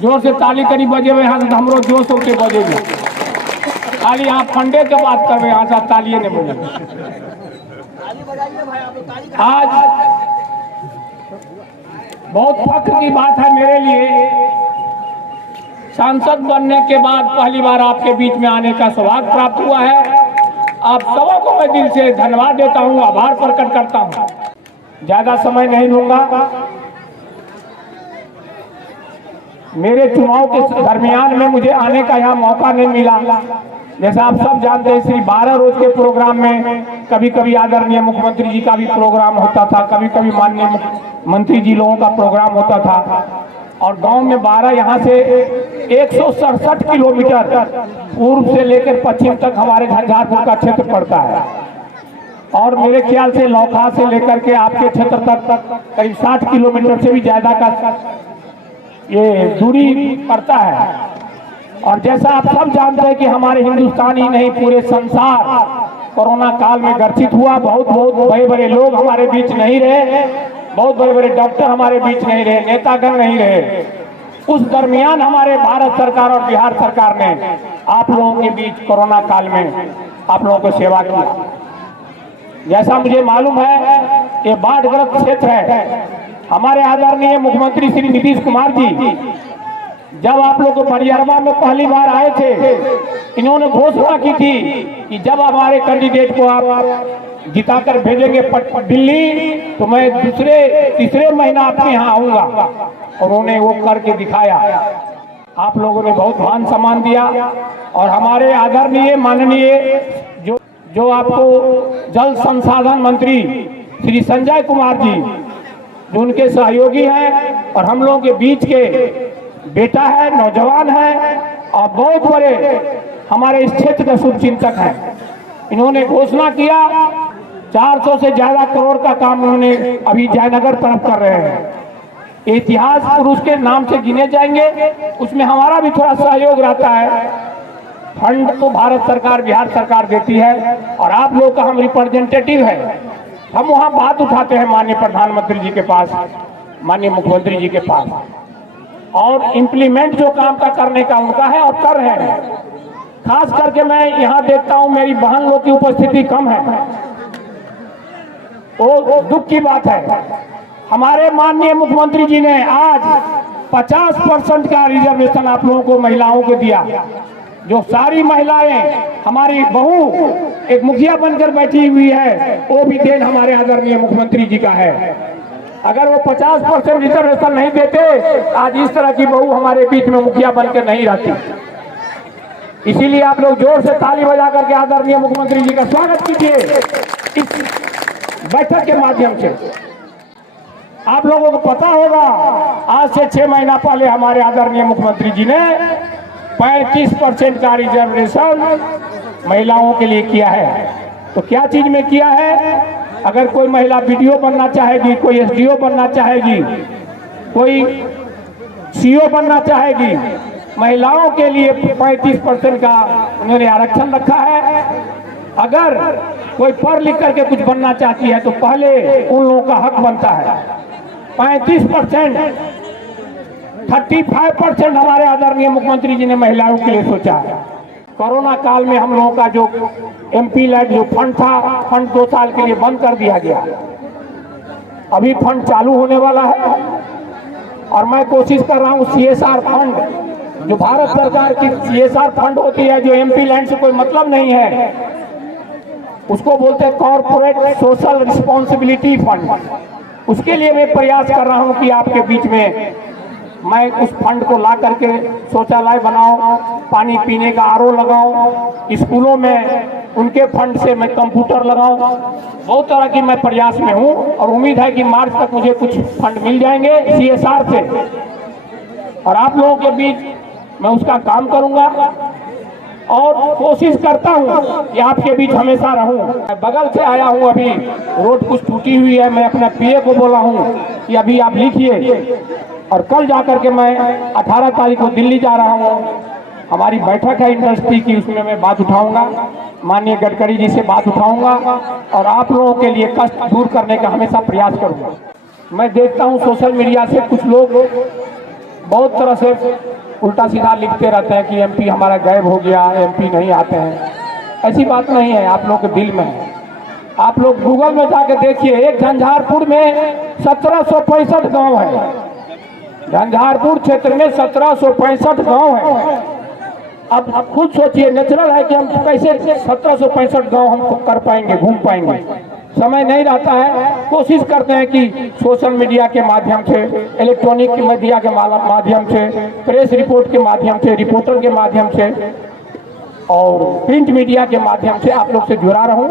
जोर से ताली करी बजे हुए यहाँ से हमरो जोश होके बजेगी। खाली आप फंडे के बात कर यहाँ से तालिए नहीं बजे। आज बहुत फख्र की बात है मेरे लिए, सांसद बनने के बाद पहली बार आपके बीच में आने का सौभाग्य प्राप्त हुआ है। आप सबों को मैं दिल से धन्यवाद देता हूं, आभार प्रकट करता हूं। ज्यादा समय नहीं लूंगा। मेरे चुनाव के दरमियान में मुझे आने का यहाँ मौका नहीं मिला। जैसा आप सब जानते हैं, सिर्फ 12 रोज के प्रोग्राम में कभी कभी आदरणीय मुख्यमंत्री जी का भी प्रोग्राम होता था, कभी कभी माननीय मंत्री जी लोगों का प्रोग्राम होता था। और गांव में 12, यहाँ से 167 किलोमीटर पूर्व से लेकर पश्चिम तक हमारे झंझारपुर का क्षेत्र पड़ता है। और मेरे ख्याल से लौखा से लेकर के आपके क्षेत्र तक करीब 60 किलोमीटर से भी ज्यादा का ये दूरी पड़ता है। और जैसा आप सब जानते हैं कि हमारे हिंदुस्तान ही नहीं पूरे संसार कोरोना काल में ग्रसित हुआ। बहुत बड़े बड़े लोग हमारे बीच नहीं रहे, बहुत बड़े बड़े डॉक्टर हमारे बीच नहीं रहे, नेतागण नहीं रहे। उस दरमियान हमारे भारत सरकार और बिहार सरकार ने आप लोगों के बीच कोरोना काल में आप लोगों को सेवा की। जैसा मुझे मालूम है, ये बाढ़ग्रस्त क्षेत्र है। हमारे आदरणीय मुख्यमंत्री श्री नीतीश कुमार जी जब आप लोग को बरियरवा में पहली बार आए थे, इन्होंने घोषणा की थी कि जब हमारे कैंडिडेट को आप जिताकर भेजेंगे दिल्ली, तो मैं तीसरे महीना आपके यहाँ आऊंगा। और उन्होंने वो करके दिखाया। आप लोगों ने बहुत मान सम्मान दिया। और हमारे आदरणीय माननीय जो आपको जल संसाधन मंत्री श्री संजय कुमार जी, जो उनके सहयोगी हैं और हम लोगों के बीच के बेटा है, नौजवान है और बहुत बड़े हमारे इस क्षेत्र के शुभचिंतक हैं। इन्होंने घोषणा किया 400 से ज्यादा करोड़ का काम उन्होंने अभी जयनगर तरफ कर रहे हैं। इतिहास पुरुष के नाम से गिने जाएंगे, उसमें हमारा भी थोड़ा सहयोग रहता है। फंड तो भारत सरकार बिहार सरकार देती है और आप लोग का हम रिप्रेजेंटेटिव है। हम वहाँ बात उठाते हैं माननीय प्रधानमंत्री जी के पास, माननीय मुख्यमंत्री जी के पास, और इम्प्लीमेंट जो काम का करने का उनका है और कर रहे हैं। खास करके मैं यहाँ देखता हूँ मेरी बहन लोग की उपस्थिति कम है, वो दुख की बात है। हमारे माननीय मुख्यमंत्री जी ने आज 50% का रिजर्वेशन आप लोगों को महिलाओं को दिया। जो सारी महिलाएं, हमारी बहू एक मुखिया बनकर बैठी हुई है, वो भी देन हमारे आदरणीय मुख्यमंत्री जी का है। अगर वो 50% रिजर्वेशन नहीं देते, आज इस तरह की बहू हमारे बीच में मुखिया बनकर नहीं रहती। इसीलिए आप लोग जोर से ताली बजा करके आदरणीय मुख्यमंत्री जी का स्वागत कीजिए इस बैठक के माध्यम से। आप लोगों को पता होगा, आज से 6 महीना पहले हमारे आदरणीय मुख्यमंत्री जी ने 35% का रिजर्वेशन महिलाओं के लिए किया है। तो क्या चीज में किया है? अगर कोई महिला वीडियो बनना चाहेगी, कोई एसडीओ बनना चाहेगी, कोई सीओ बनना चाहेगी, महिलाओं के लिए 35% का उन्होंने आरक्षण रखा है। अगर कोई पढ़ लिख करके कुछ बनना चाहती है तो पहले उन लोगों का हक बनता है। 35%, 35% हमारे आदरणीय मुख्यमंत्री जी ने महिलाओं के लिए सोचा है। कोरोना काल में हम लोगों का जो एमपी लैड जो फंड था, फंड 2 साल के लिए बंद कर दिया गया। अभी फंड चालू होने वाला है और मैं कोशिश कर रहा हूँ सीएसआर फंड, जो भारत सरकार की सीएसआर फंड होती है, जो एमपी लैंड से कोई मतलब नहीं है, उसको बोलते हैं कॉर्पोरेट सोशल रिस्पॉन्सिबिलिटी फंड। उसके लिए मैं प्रयास कर रहा हूँ कि आपके बीच में मैं उस फंड को ला करके शौचालय बनाऊं, पानी पीने का आरओ लगाऊं, स्कूलों में उनके फंड से मैं कंप्यूटर लगाऊं। बहुत तरह की मैं प्रयास में हूं और उम्मीद है कि मार्च तक मुझे कुछ फंड मिल जाएंगे सीएसआर से और आप लोगों के बीच मैं उसका काम करूंगा और कोशिश करता हूं कि आपके बीच हमेशा रहूं। मैं बगल से आया हूं, अभी रोड कुछ टूटी हुई है। मैं अपने पीए को बोला हूं कि अभी आप लिखिए और कल जाकर के मैं 18 तारीख को दिल्ली जा रहा हूं। हमारी बैठक है इंडस्ट्री की, उसमें मैं बात उठाऊंगा, माननीय गडकरी जी से बात उठाऊंगा और आप लोगों के लिए कष्ट दूर करने का हमेशा प्रयास करूंगा। मैं देखता हूं सोशल मीडिया से कुछ लोग बहुत तरह से उल्टा सीधा लिखते रहते हैं कि एमपी हमारा गायब हो गया, एमपी नहीं आते हैं। ऐसी बात नहीं है, आप लोग के दिल में है। आप लोग गूगल में जाके देखिए, एक झंझारपुर में 1765 गांव है। झंझारपुर क्षेत्र में 1765 गांव है। अब खुद सोचिए, नेचुरल है कि हम कैसे 1765 गांव हम कर पाएंगे, घूम पाएंगे। समय नहीं रहता है। कोशिश करते हैं कि सोशल मीडिया के माध्यम से, इलेक्ट्रॉनिक मीडिया के माध्यम से, प्रेस रिपोर्ट के माध्यम से, रिपोर्टर के माध्यम से और प्रिंट मीडिया के माध्यम से आप लोग से जुड़ा रहूं।